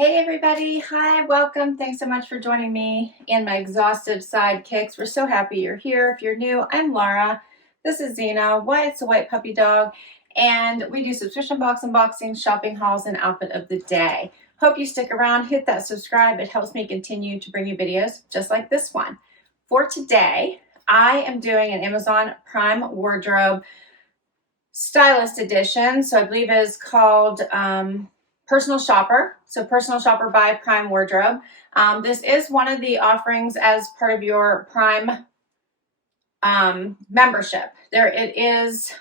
Hey everybody, hi, welcome. Thanks so much for joining me and my exhaustive sidekicks. We're so happy you're here. If you're new, I'm Laura. This is Zena, Wyatt's a white puppy dog, and we do subscription box unboxing, shopping hauls, and outfit of the day. Hope you stick around, hit that subscribe. It helps me continue to bring you videos just like this one. For today, I am doing an Amazon Prime wardrobe stylist edition. So I believe it is called Personal Shopper. So Personal Shopper by Prime Wardrobe. This is one of the offerings as part of your Prime membership. There it is,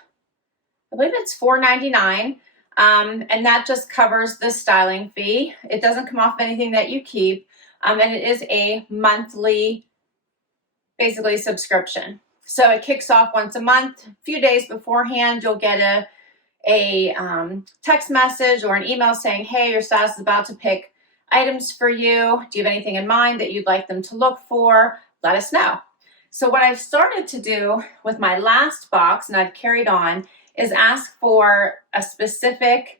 I believe it's $4.99. And that just covers the styling fee. It doesn't come off of anything that you keep. And it is a monthly, basically, subscription. So it kicks off once a month. A few days beforehand, you'll get a text message or an email saying, hey, your stylist is about to pick items for you. Do you have anything in mind that you'd like them to look for? Let us know. So what I've started to do with my last box, and I've carried on, is ask for a specific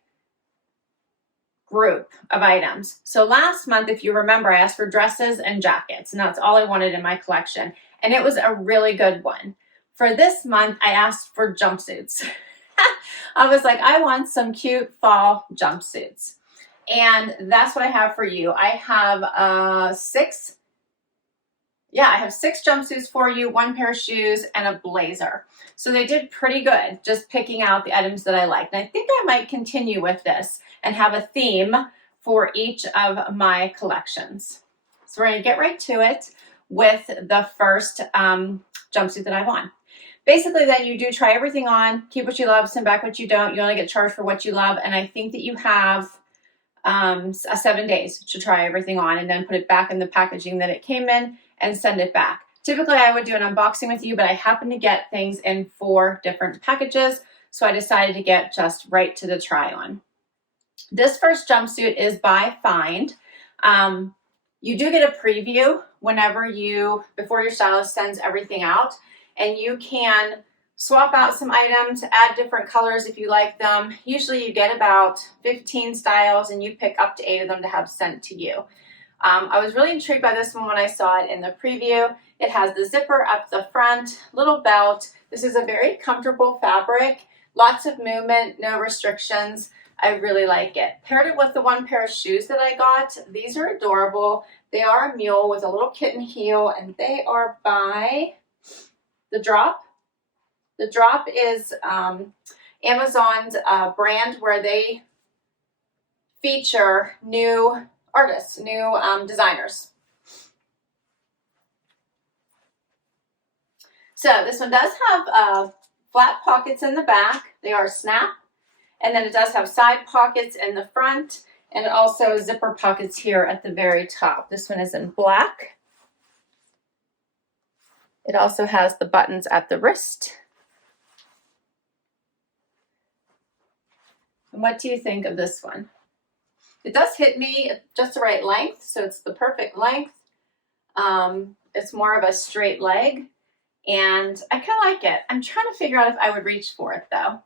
group of items. So last month, if you remember, I asked for dresses and jackets, and that's all I wanted in my collection. And it was a really good one. For this month, I asked for jumpsuits. I was like, I want some cute fall jumpsuits. And that's what I have for you. I have six jumpsuits for you, one pair of shoes, and a blazer. So they did pretty good, just picking out the items that I liked. And I think I might continue with this and have a theme for each of my collections. So we're going to get right to it with the first jumpsuit that I want. Basically, then you do try everything on, keep what you love, send back what you don't. You only get charged for what you love. And I think that you have 7 days to try everything on and then put it back in the packaging that it came in and send it back. Typically, I would do an unboxing with you, but I happen to get things in 4 different packages. So I decided to get just right to the try on. This first jumpsuit is by Find. You do get a preview before your stylist sends everything out. And you can swap out some items, add different colors if you like them. Usually you get about 15 styles and you pick up to 8 of them to have sent to you. I was really intrigued by this one when I saw it in the preview. It has the zipper up the front, little belt. This is a very comfortable fabric, lots of movement, no restrictions. I really like it. Paired it with the one pair of shoes that I got. These are adorable. They are a mule with a little kitten heel, and they are by The Drop. The Drop is Amazon's brand where they feature new artists, new designers. So this one does have flat pockets in the back. They are snap. And then it does have side pockets in the front and also zipper pockets here at the very top. This one is in black. It also has the buttons at the wrist. And what do you think of this one? It does hit me just the right length, so it's the perfect length. It's more of a straight leg, and I kind of like it. I'm trying to figure out if I would reach for it, though.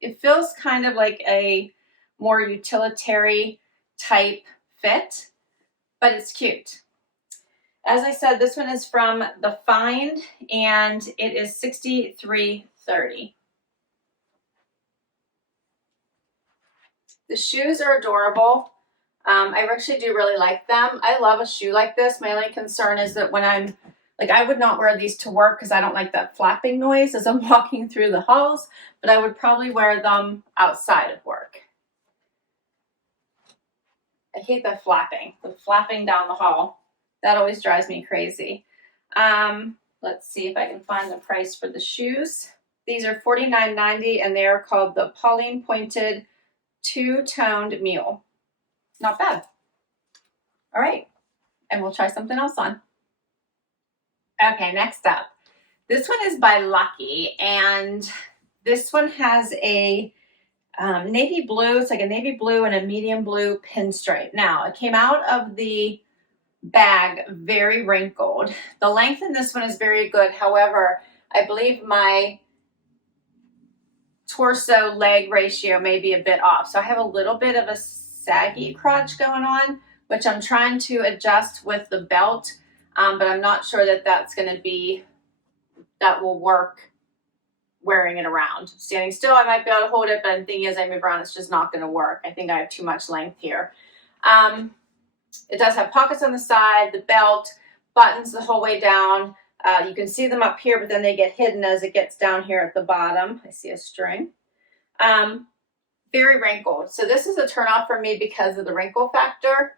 It feels kind of like a more utilitarian type fit, but it's cute. As I said, this one is from the Find, and it is $63.30. The shoes are adorable. I actually do really like them. I love a shoe like this. My only concern is that when I would not wear these to work because I don't like that flapping noise as I'm walking through the halls, but I would probably wear them outside of work. I hate the flapping down the hall. That always drives me crazy. Let's see if I can find the price for the shoes. These are $49.90 and they are called the Pauline Pointed Two-Toned Mule. Not bad. All right, and we'll try something else on. Okay, next up. This one is by Lucky, and this one has a navy blue. It's like a navy blue and a medium blue pinstripe. Now, it came out of the bag very wrinkled. The length in this one is very good. However, I believe my torso leg ratio may be a bit off. So I have a little bit of a saggy crotch going on, which I'm trying to adjust with the belt, but I'm not sure that that will work wearing it around. Standing still, I might be able to hold it, but the thing is, I move around, it's just not gonna work. I think I have too much length here. It does have pockets on the side, the belt, buttons the whole way down. You can see them up here, but then they get hidden as it gets down here at the bottom. I see a string. Very wrinkled. So this is a turnoff for me because of the wrinkle factor,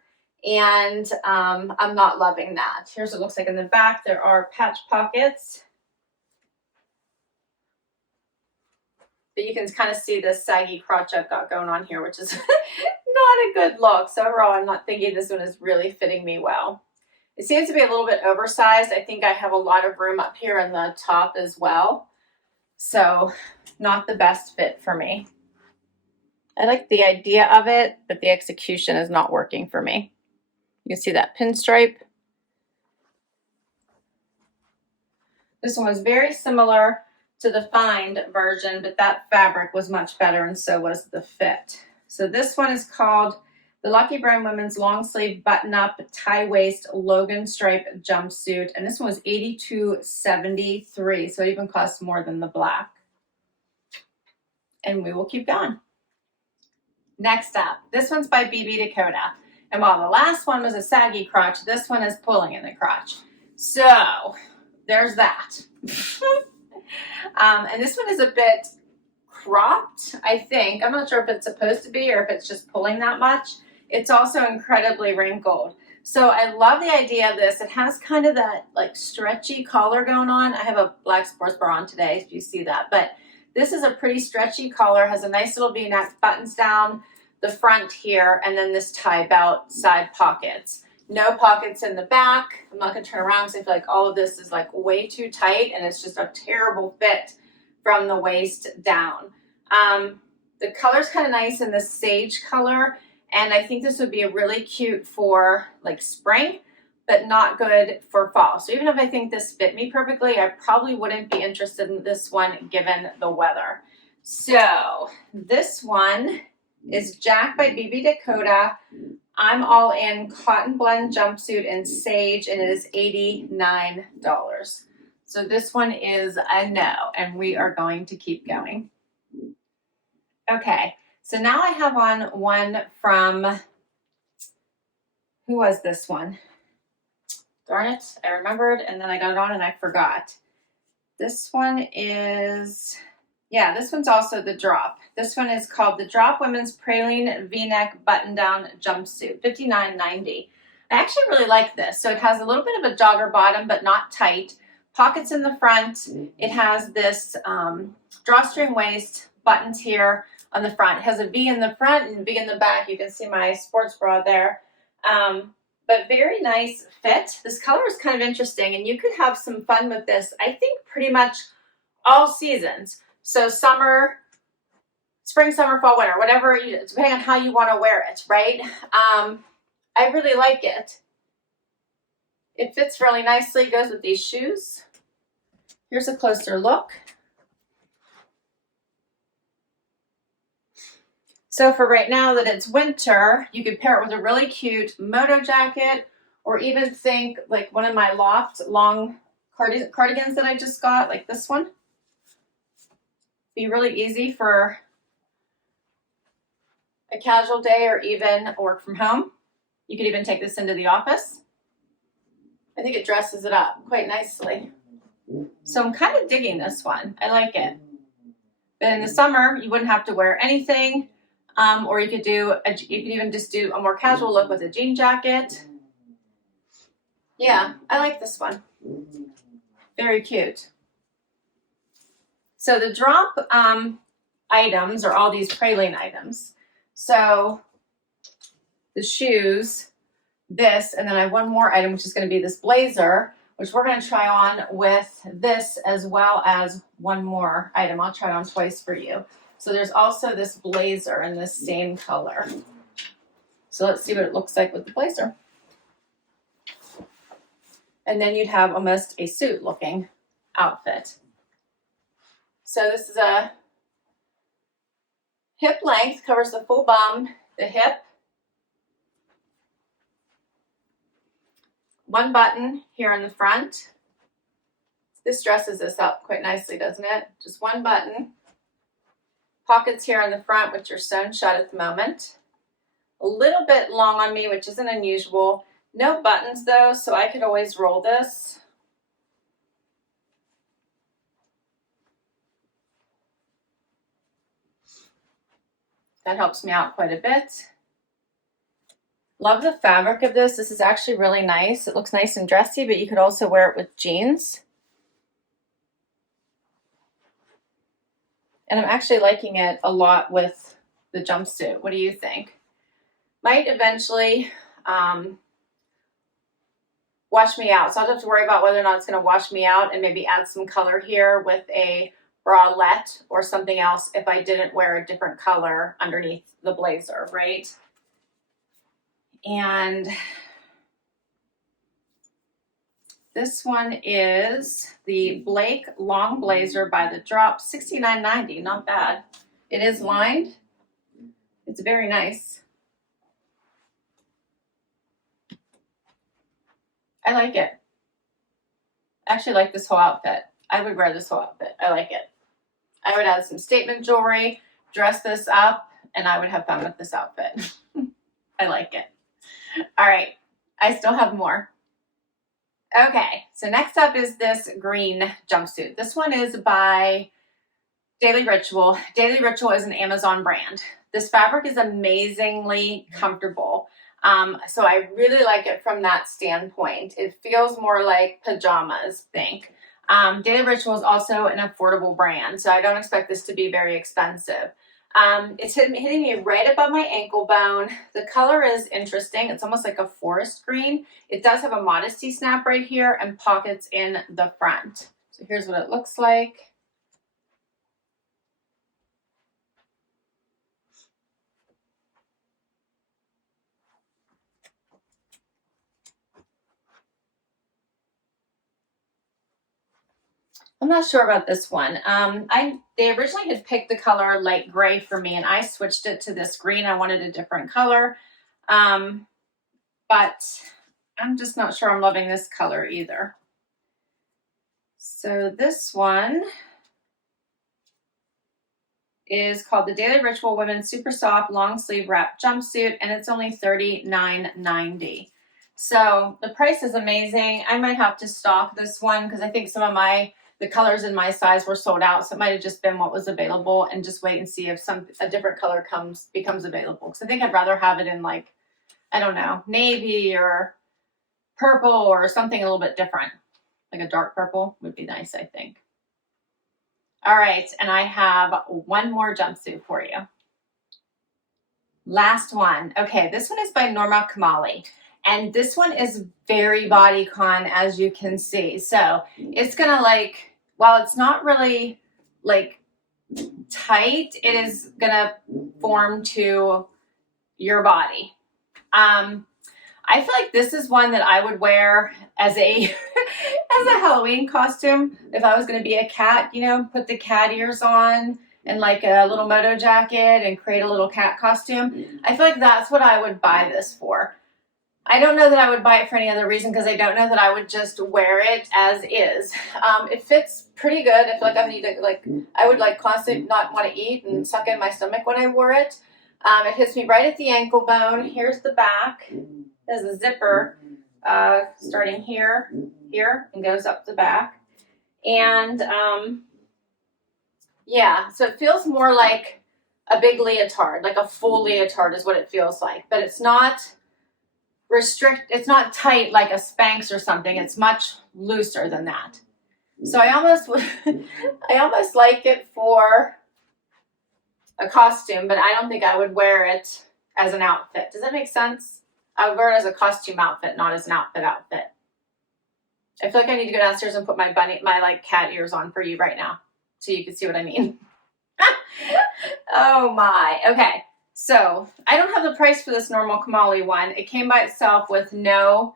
and I'm not loving that. Here's what it looks like in the back. There are patch pockets, but you can kind of see this saggy crotch I've got going on here, which is not a good look. So overall, I'm not thinking this one is really fitting me well. It seems to be a little bit oversized. I think I have a lot of room up here in the top as well. So not the best fit for me. I like the idea of it, but the execution is not working for me. You can see that pinstripe. This one was very similar to the Find version, but that fabric was much better, and so was the fit. So this one is called the Lucky Brand Women's Long Sleeve Button Up Tie Waist Logan Stripe Jumpsuit, and this one was $82.73, so it even costs more than the black. And we will keep going. Next up, this one's by BB Dakota. And while the last one was a saggy crotch, this one is pulling in the crotch. So there's that. And this one is a bit cropped, I think. I'm not sure if it's supposed to be or if it's just pulling that much. It's also incredibly wrinkled. So I love the idea of this. It has kind of that like stretchy collar going on. I have a black sports bra on today, if you see that. But this is a pretty stretchy collar, has a nice little V-neck, buttons down the front here, and then this tie belt side pockets. No pockets in the back. I'm not gonna turn around because I feel like all of this is like way too tight and it's just a terrible fit from the waist down. The color's kind of nice in the sage color, and I think this would be really cute for like spring, but not good for fall. So even if I think this fit me perfectly, I probably wouldn't be interested in this one given the weather. So this one is Jack by BB Dakota. I'm all in cotton blend jumpsuit in sage, and it is $89. So this one is a no, and we are going to keep going. Okay, so now I have on one from, who was this one? Darn it, I remembered, and then I got it on and I forgot. This one is, yeah, this one's also the Drop. This one is called the Drop Women's Praline V-Neck Button-Down Jumpsuit, $59.90. I actually really like this. So it has a little bit of a jogger bottom, but not tight. Pockets in the front. It has this drawstring waist, buttons here on the front. It has a V in the front and a V in the back. You can see my sports bra there. But very nice fit. This color is kind of interesting, and you could have some fun with this, I think, pretty much all seasons. So summer, spring, summer, fall, winter, whatever, depending on how you want to wear it, right? I really like it. It fits really nicely, goes with these shoes. Here's a closer look. So for right now that it's winter, you could pair it with a really cute moto jacket, or even think like one of my Loft long cardigans that I just got, like this one. Be really easy for a casual day or even work from home. You could even take this into the office. I think it dresses it up quite nicely. So I'm kind of digging this one. I like it. But in the summer, you wouldn't have to wear anything. Or you could even just do a more casual look with a jean jacket. Yeah, I like this one. Very cute. So the Drop items are all these praline items. So the shoes, this, and then I have one more item, which is going to be this blazer, which we're going to try on with this as well as one more item. I'll try on twice for you. So there's also this blazer in this same color. So let's see what it looks like with the blazer. And then you'd have almost a suit looking outfit. So this is a hip length, covers the full bum, the hip, one button here in the front. This dresses this up quite nicely, doesn't it? Just one button. Pockets here in the front, which are sewn shut at the moment. A little bit long on me, which isn't unusual. No buttons though, so I could always roll this. That helps me out quite a bit. Love the fabric of this. This is actually really nice. It looks nice and dressy, but you could also wear it with jeans. And I'm actually liking it a lot with the jumpsuit. What do you think? Might eventually wash me out. So I'll have to worry about whether or not it's going to wash me out and maybe add some color here with a bralette or something else if I didn't wear a different color underneath the blazer, right? And this one is the Blake Long Blazer by the Drop, $69.90, not bad. It is lined. It's very nice. I like it. I actually like this whole outfit. I would wear this whole outfit. I like it. I would add some statement jewelry, dress this up, and I would have fun with this outfit. I like it. All right, I still have more. Okay, so next up is this green jumpsuit. This one is by Daily Ritual. Daily Ritual is an Amazon brand. This fabric is amazingly comfortable. So I really like it from that standpoint. It feels more like pajamas, think. Daily Ritual is also an affordable brand, so I don't expect this to be very expensive. It's hitting me right above my ankle bone. The color is interesting. It's almost like a forest green. It does have a modesty snap right here and pockets in the front. So here's what it looks like. I'm not sure about this one. They originally had picked the color light gray for me, and I switched it to this green. I wanted a different color, but I'm just not sure I'm loving this color either. So this one is called the Daily Ritual Women's Super Soft Long Sleeve Wrap Jumpsuit, and it's only $39.90. So the price is amazing. I might have to stock this one because I think some of the colors in my size were sold out, so it might have just been what was available, and just wait and see if a different color becomes available. Because I think I'd rather have it in, like, I don't know, navy or purple or something a little bit different. Like a dark purple would be nice, I think. All right, and I have one more jumpsuit for you. Last one. Okay, this one is by Norma Kamali. And this one is very bodycon, as you can see. So it's gonna, like, while it's not really like tight, it is gonna form to your body. I feel like this is one that I would wear as a as a Halloween costume if I was gonna be a cat, you know, put the cat ears on and like a little moto jacket and create a little cat costume. I feel like that's what I would buy this for. I don't know that I would buy it for any other reason because I don't know that I would just wear it as is. It fits pretty good. I feel like I would like constantly not want to eat and suck in my stomach when I wore it. It hits me right at the ankle bone. Here's the back. There's a zipper starting here, and goes up the back. And yeah, so it feels more like a big leotard, like a full leotard is what it feels like. But it's not it's not tight like a Spanx or something. It's much looser than that. So I almost like it for a costume, but I don't think I would wear it as an outfit. Does that make sense? I would wear it as a costume outfit, not as an outfit. I feel like I need to go downstairs and put my like cat ears on for you right now so you can see what I mean. Oh my. Okay. So I don't have the price for this Norma Kamali one. It came by itself with no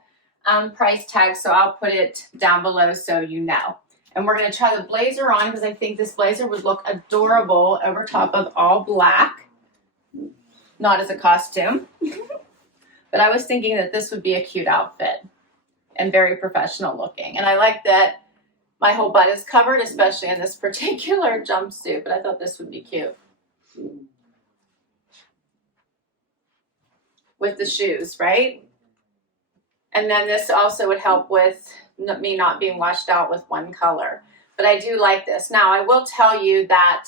price tag, so I'll put it down below so you know. And we're going to try the blazer on because I think this blazer would look adorable over top of all black. Not as a costume. But I was thinking that this would be a cute outfit. and very professional looking. And I like that my whole butt is covered, especially in this particular jumpsuit, but I thought this would be cute. With the shoes, right? And then this also would help with me not being washed out with one color. But I do like this. Now, I will tell you that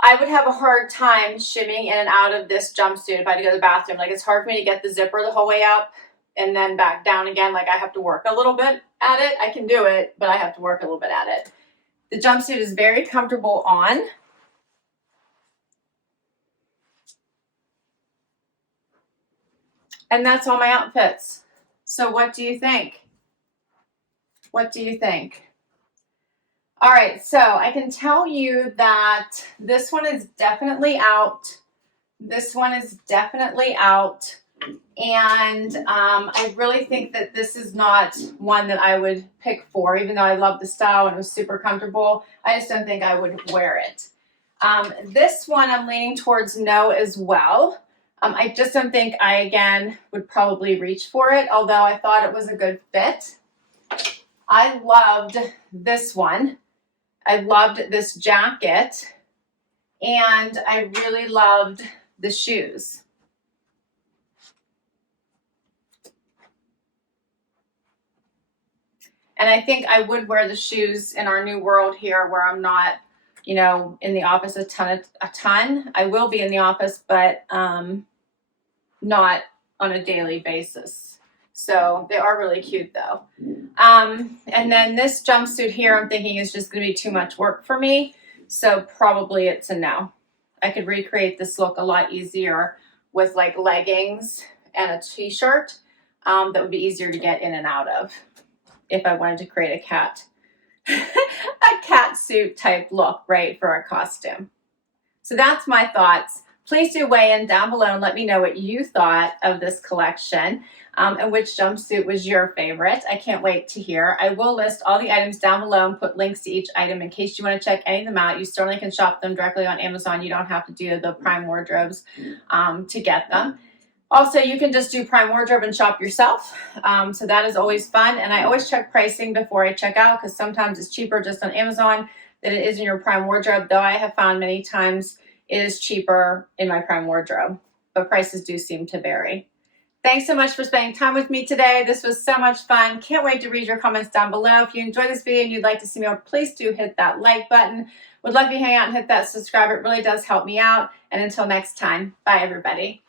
I would have a hard time shimming in and out of this jumpsuit if I had to go to the bathroom. Like, it's hard for me to get the zipper the whole way up and then back down again. Like, I have to work a little bit at it. I can do it, but I have to work a little bit at it. The jumpsuit is very comfortable on. And that's all my outfits. So what do you think? What do you think? All right, so I can tell you that this one is definitely out. This one is definitely out. And I really think that this is not one that I would pick for, even though I love the style and it was super comfortable. I just don't think I would wear it. This one I'm leaning towards no as well. I just don't think I, again, would probably reach for it, although I thought it was a good fit. I loved this one. I loved this jacket, and I really loved the shoes. And I think I would wear the shoes in our new world here where I'm not, you know, in the office a ton. I will be in the office, but not on a daily basis. So they are really cute though. And then this jumpsuit here, I'm thinking is just going to be too much work for me. So probably it's a no. I could recreate this look a lot easier with like leggings and a t-shirt that would be easier to get in and out of if I wanted to create a cat suit type look, right, for a costume. So that's my thoughts. Please do weigh in down below and let me know what you thought of this collection and which jumpsuit was your favorite. I can't wait to hear. I will list all the items down below and put links to each item in case you want to check any of them out. You certainly can shop them directly on Amazon. You don't have to do the Prime wardrobes to get them. Also, you can just do Prime Wardrobe and shop yourself. So that is always fun. And I always check pricing before I check out because sometimes it's cheaper just on Amazon than it is in your Prime Wardrobe, though I have found many times it is cheaper in my Prime Wardrobe, but prices do seem to vary. Thanks so much for spending time with me today. This was so much fun. Can't wait to read your comments down below. If you enjoyed this video and you'd like to see more, please do hit that like button. Would love you to hang out and hit that subscribe. It really does help me out. And until next time, bye everybody.